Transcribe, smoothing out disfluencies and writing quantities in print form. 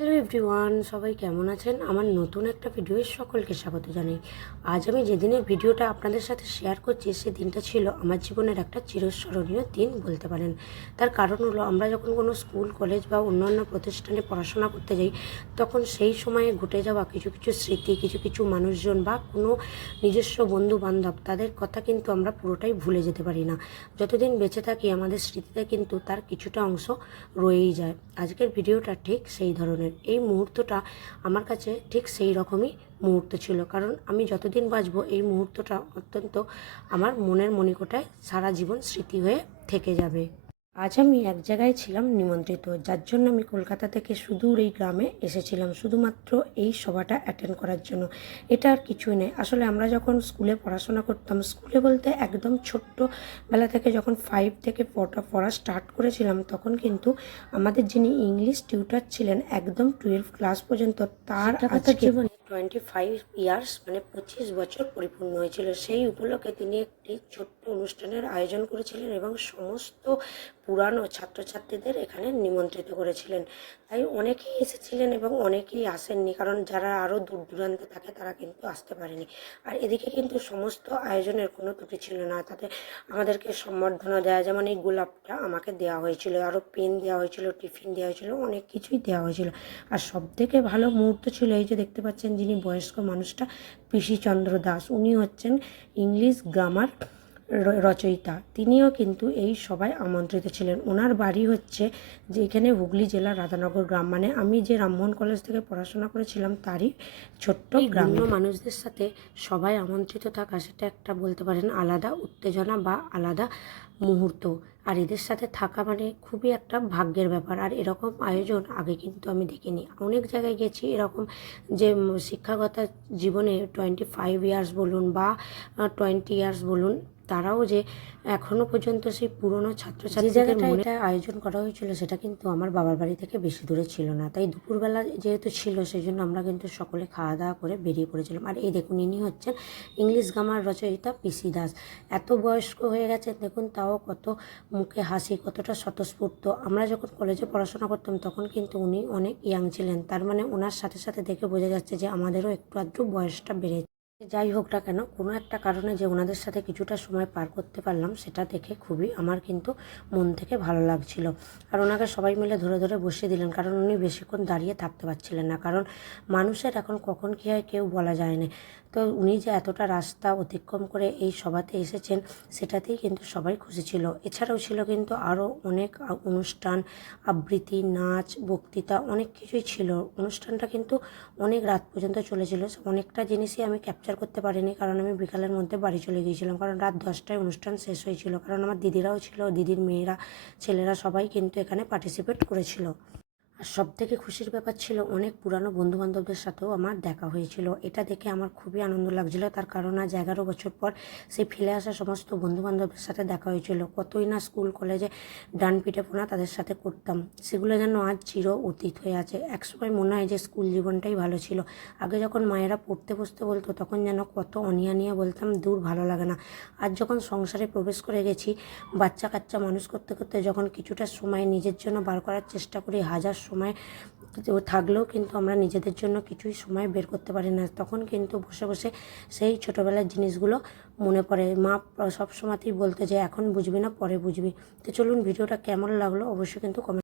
Hello everyone, সবাই কেমন আছেন? আমার নতুন একটা ভিডিওয়ে সকলকে স্বাগত জানাই। আজ আমি যেদিনের ভিডিওটা আপনাদের সাথে শেয়ার করছি সে দিনটা ছিল আমার জীবনের একটা চিরস্মরণীয় দিন বলতে পারেন। তার কারণ হলো, আমরা যখন কোনো স্কুল, কলেজ বা অন্যান্য প্রতিষ্ঠানে পড়াশোনা করতে যাই, তখন সেই সময়ে ঘটে যাওয়া কিছু কিছু স্মৃতি, কিছু কিছু মানুষজন বা কোনো নিজস্ব বন্ধু বান্ধব, তাদের কথা কিন্তু আমরা পুরোটাই ভুলে যেতে পারি না। যতদিন বেঁচে থাকি আমাদের স্মৃতিতে কিন্তু তার কিছুটা অংশ রয়েই যায়। আজকের ভিডিওটা ঠিক সেই ধরনের। এই মুহূর্তটা আমার কাছে ঠিক সেই রকমই মুহূর্ত ছিল, কারণ আমি যতদিন বাঁচবো এই মুহূর্তটা অত্যন্ত আমার মনের মণিকোঠায় সারা জীবন স্মৃতি হয়ে থেকে যাবে। আজ আমি এক জায়গায় ছিলাম নিমন্ত্রিত, যার জন্য আমি কলকাতা থেকে সুদূর এই গ্রামে এসেছিলাম শুধুমাত্র এই সভাটা অ্যাটেন্ড করার জন্য। এটা আর কিছুই নেই। আসলে আমরা যখন স্কুলে পড়াশোনা করতাম, স্কুলে বলতে একদম ছোট্টবেলা থেকে যখন 5 থেকে পড়া স্টার্ট করেছিলাম, তখন কিন্তু আমাদের যিনি ইংলিশ টিউটার ছিলেন একদম 12 ক্লাস পর্যন্ত, তার আজকে জীবনে 25 ইয়ার্স মানে 25 বছর পরিপূর্ণ হয়েছিল। সেই উপলক্ষে তিনি একটি ছোট্ট অনুষ্ঠানের আয়োজন করেছিলেন এবং সমস্ত পুরানো ছাত্রছাত্রীদের এখানে নিমন্ত্রিত করেছিলেন। তাই অনেকেই এসেছিলেন এবং অনেকেই আসেননি, কারণ যারা আরও দূর দূরান্তে থাকে তারা কিন্তু আসতে পারেনি। আর এদিকে কিন্তু সমস্ত আয়োজনের কোনো ত্রুটি ছিল না। তাতে আমাদেরকে সম্বর্ধনা দেওয়া, যেমন এই গোলাপটা আমাকে দেওয়া হয়েছিল, আরও পেন দেওয়া হয়েছিল, টিফিন দেওয়া হয়েছিল, অনেক কিছুই দেওয়া হয়েছিল। আর সবথেকে ভালো মুহূর্ত ছিল এই যে দেখতে পাচ্ছেন যিনি বয়স্ক মানুষটা, পিসিচন্দ্র দাস, উনি হচ্ছেন ইংলিশ গ্রামার রচয়িতা। তিনিও কিন্তু এই সভায় আমন্ত্রিত ছিলেন। ওনার বাড়ি হচ্ছে যে এখানে হুগলি জেলার রাধানগর গ্রাম, মানে আমি যে রামমোহন কলেজ থেকে পড়াশোনা করেছিলাম তারই ছোট্ট গ্রাম্য মানুষদের সাথে সবাই আমন্ত্রিত থাকা, সেটা একটা বলতে পারেন আলাদা উত্তেজনা বা আলাদা মুহূর্ত। আর এদের সাথে থাকা মানে খুবই একটা ভাগ্যের ব্যাপার। আর এরকম আয়োজন আগে কিন্তু আমি দেখিনি। অনেক জায়গায় গেছি এরকম, যে শিক্ষাগত জীবনে 25 ইয়ার্স বলুন বা 20 ইয়ার্স বলুন, তারাও যে এখনও পর্যন্ত সেই পুরনো ছাত্রছাত্রীদের মনে আয়োজন করা হয়েছিল, সেটা কিন্তু আমার বাবার বাড়ি থেকে বেশি দূরে ছিল না। তাই দুপুরবেলা যেহেতু ছিল, সেই জন্য আমরা কিন্তু সকলে খাওয়া দাওয়া করে বেরিয়ে পড়েছিলাম। আর এই দেখুন, ইনি হচ্ছেন ইংলিশ গ্রামার রচয়িতা পিসি দাস। এত বয়স্ক হয়ে গেছেন দেখুন, তাও কত মুখে হাসি, কতটা স্বতঃস্ফূর্ত। আমরা যখন কলেজে পড়াশোনা করতাম তখন কিন্তু উনি অনেক ইয়াং ছিলেন, তার মানে ওনার সাথে সাথে দেখে বোঝা যাচ্ছে যে আমাদেরও একটু আধটু বয়সটা বেড়েছে। যাই হোক না কেন, কোনো একটা কারণে যে ওনাদের সাথে কিছুটা সময় পার করতে পারলাম, সেটা দেখে খুবই আমার কিন্তু মন থেকে ভালো লাগছিল। আর ওনাকে সবাই মিলে ধরে ধরে বসিয়ে দিলেন, কারণ উনি বেশিক্ষণ দাঁড়িয়ে থাকতে পারছিলেন না, কারণ মানুষের এখন কখন কী হয় কেউ বলা যায় না। তো উনি যে এতটা রাস্তা অতিক্রম করে এই সভাতে এসেছেন, সেটাতেই কিন্তু সবাই খুশি ছিল। এছাড়াও ছিল কিন্তু আরও অনেক অনুষ্ঠান, আবৃত্তি, নাচ, বক্তৃতা, অনেক কিছুই ছিল। অনুষ্ঠানটা কিন্তু অনেক রাত পর্যন্ত চলেছিল। অনেকটা জিনিসই আমি ক্যাপচার করতে পারিনি, কারণ আমি বিকালের মধ্যে বাড়ি চলে গিয়েছিলাম, কারণ রাত 10টায় অনুষ্ঠান শেষ হয়েছিল। কারণ আমার দিদিরাও ছিল, দিদির মেয়েরা, ছেলেরা সবাই কিন্তু এখানে পার্টিসিপেট করেছিল। আর সবথেকে খুশির ব্যাপার ছিল, অনেক পুরানো বন্ধুবান্ধবদের সাথেও আমার দেখা হয়েছিল। এটা দেখে আমার খুবই আনন্দ লাগছিল, তার কারণ আজ 11 বছর পর সেই ফেলে আসা সমস্ত বন্ধুবান্ধবদের সাথে দেখা হয়েছিল। কতই না স্কুল কলেজে ডান পিঠেপোনা তাদের সাথে করতাম, সেগুলো যেন আজ চির অতীত হয়ে আছে। একসময় মনে হয় যে স্কুল জীবনটাই ভালো ছিল। আগে যখন মায়েরা পড়তে বসতে বলতো, তখন যেন কত অনিয়া নিয়ে বলতাম দূর, ভালো লাগে না। আজ যখন সংসারে প্রবেশ করে গেছি, বাচ্চা কাচ্চা মানুষ করতে করতে যখন কিছুটা সময় নিজের জন্য বার করার চেষ্টা করি, হাজার সময় থাকলেও কিন্তু আমরা নিজেদের জন্য কিছুই সময় বের করতে পারি না, তখন কিন্তু বসে বসে সেই ছোটোবেলার জিনিসগুলো মনে পড়ে। মা সব সময়তেই বলতো যে এখন বুঝবি না, পরে বুঝবি। তো চলুন, ভিডিওটা কেমন লাগলো অবশ্যই কিন্তু কমেন্ট